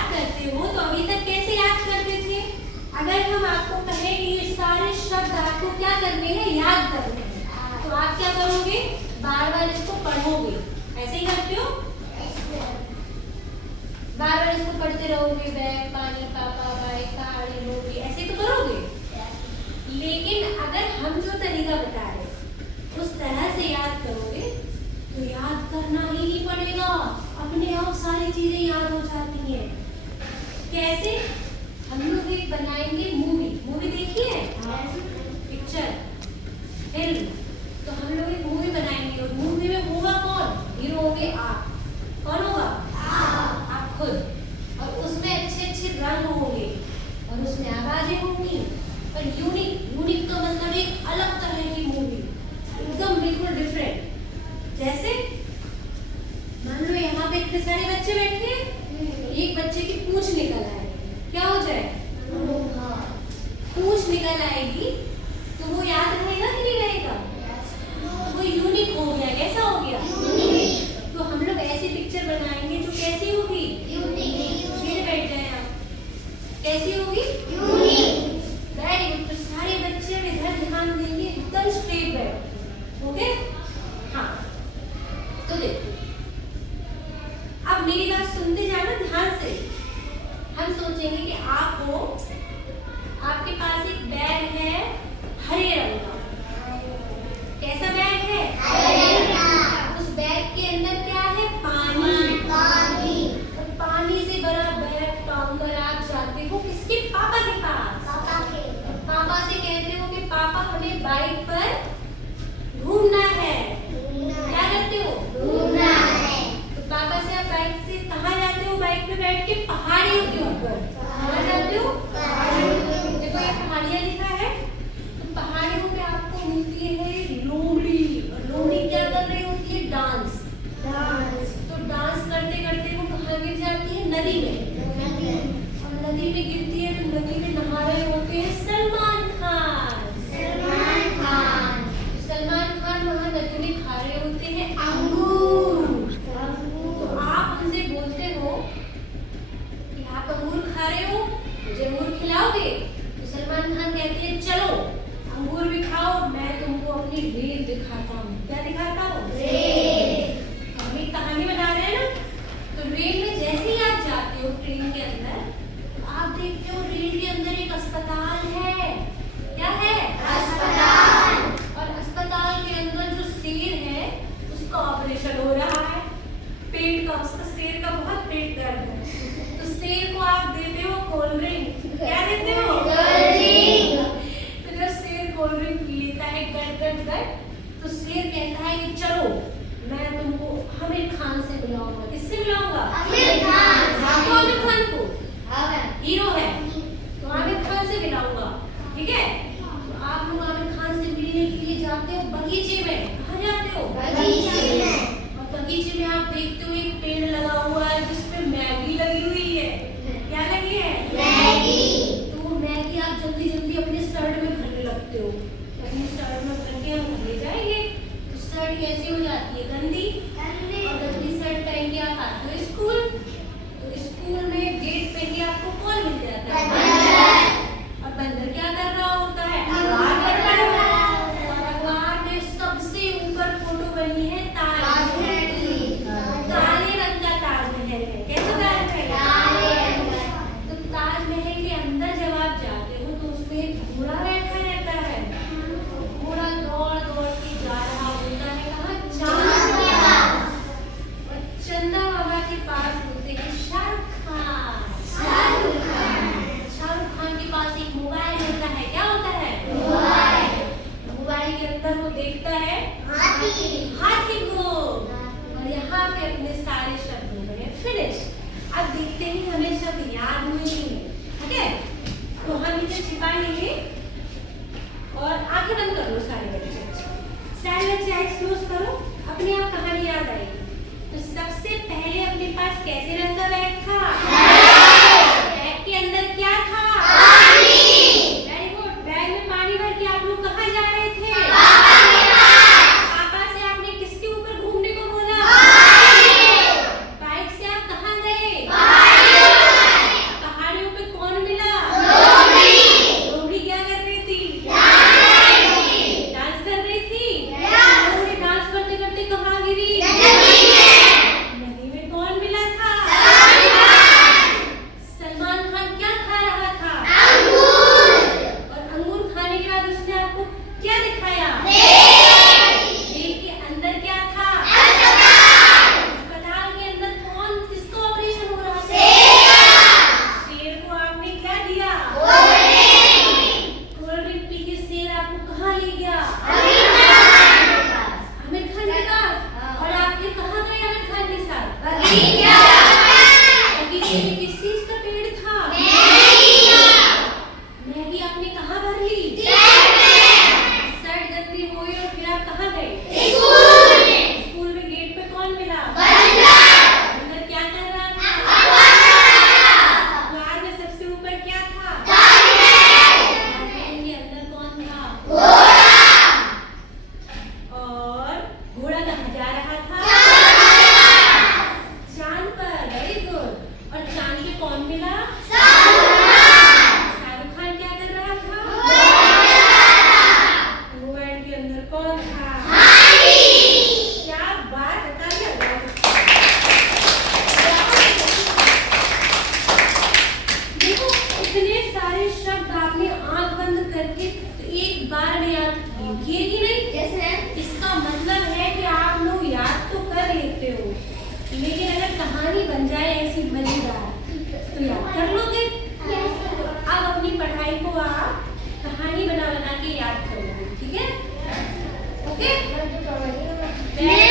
याद करते हो तो अभी तक कैसे याद करते थे? अगर हम आपको कहें कि ये सारे शब्द आपको क्या करने हैं, याद करने हैं, तो आप क्या करोगे? बार बार इसको पढ़ोगे। ऐसे ही करते हो? बार बार इसको पढ़ते रहोगे, बैग, पानी, पापा, बाइक, पहाड़ी, मूवी, ऐसे तो करोगे। लेकिन अगर हम जो तरीका बता रहे उस तरह से याद करोगे तो याद करना ही नहीं पड़ेगा, अपने आप सारी चीजें याद हो जाती हैं। कैसे? हम लोग एक बनाएंगे मूवी। मूवी देखी है? Picture, film. तो हम लोग एक मूवी बनाएंगे और मूवी में होगा कौन? हीरो होंगे आप। कौन होगा? आप खुद। और उसमें अच्छे अच्छे रंग होंगे और उसमें आवाजें होंगी। पर यूनिक का मतलब एक अलग तरह की मूवी, एकदम बिल्कुल डिफरेंट। जैसे मान लो यहाँ पे इतने सारे बच्चे बैठे हैं, एक बच्चे की पूंछ निकल आएगी, क्या हो जाए? पूंछ निकल आएगी तो वो याद रहेगा कि नहीं रहेगा? तो वो यूनिक हो गया। कैसा हो गया? तो हम लोग ऐसी पिक्चर बनाएंगे जो कैसी होगी? सीधे बैठ जाए आप। कैसी होगी? Very good. तो सारे बच्चे इधर ध्यान देंगे, एकदम स्ट्रेट बैठ। ओके? हाँ, तो देखो, अब मेरी बात सुनते जाना ध्यान से। हम सोचेंगे कि आप हो, आपके पास एक बैग है हरे रंग का। कैसा बैग है? हरे रंग का। उस बैग के अंदर क्या है? पानी। और पानी से भरा बैग टांग कर आप जाते हो किसके? पापा के पास। पापा से कहते हो कि पापा हमें बाइक पर घूमना है। क्या करते हो? घूमना है। तो पापा से आप बाइक से कहाँ जाते हो? बाइक पे बैठ के पहाड़ियों के ऊपर। कहाँ जाते हो? देखो ये पहाड़ियाँ लिखा है। तो पहाड़ियों पे आपको मिलती है लोमड़ी। और लोमड़ी क्या कर रही होती है? डांस। तो डांस करते करते वो कहाँ गिर जाती है? नदी में। और नदी में गिरती है तो नदी में नहा रहे होते हैं सलमान खान। सलमान खान वहाँ नदी में खा रहे होते हैं अंगूर। तो आप उनसे बोलते हो कि आप अंगूर खा रहे हो, मुझे अंगूर खिलाओगे? तो सलमान खान कहते हैं चलो अंगूर भी खाओ, मैं तुमको अपनी रेल दिखाता हूँ। क्या दिखाता हूँ? हम एक कहानी बना रहे हैं ना। तो रेल में जैसे ही आप जाते हो ट्रेन के अंदर, तो आप देखते हो रेल के अंदर एक अस्पताल है। क्या है? अस्पताल। और अस्पताल के अंदर जो शेर है उसका ऑपरेशन हो रहा है, पेट का। उसका शेर का बहुत पेट दर्द है। तो शेर को आप देते हो कोल्ड ड्रिंक। क्या देते हो? Cold drink. तो जब शेर कोल्ड ड्रिंक पी लेता है गट, तो शेर कहता है कि चलो मैं तुमको आमिर खान से मिलाऊंगा। किससे मिलाऊंगा? आमिर खान। आमिर खान को हीरो है तो आमिर खान से मिलाऊंगा। ठीक है? तो आप लोग आमिर खान से मिलने के लिए जाते हो बगीचे में। कहाँ जाते हो? बगीचे में। और बगीचे में आप देखते हो एक पेड़ लगा हुआ है जिसपे मैगी लगी हुई है। क्या लगी है? मैगी। तो वो मैगी आप जल्दी जल्दी अपने शर्ट में भरने लगते हो। अपनी शर्ट में भर के हम ले जाएंगे तो शर्ट कैसी हो जाती है? गंदी। और गंदी शर्ट पहन के आप आते हो स्कूल। तो स्कूल में गेट पे ही आपको कौन मिल जाता है? बंदर। और बंदर क्या कर रहा होता है? अखबार पढ़ रहा है। और अखबार में सबसे ऊपर फोटो बनी है ताजमहल की। काले रंग का ताजमहल है। कैसा ताजमहल? काले रंग का। तो ताजमहल के अंदर जब आप जाते हो तो उसमें एक घोड़ा बैठा रहता है। घोड़ा दौड़ दौड़ के जा रहा होता है कहाँ? चांद बन जाए ऐसी मजेदार। तो याद कर लोगे? तो अब अपनी पढ़ाई को आप कहानी बना बना के याद करोगे, ठीक है? ओके?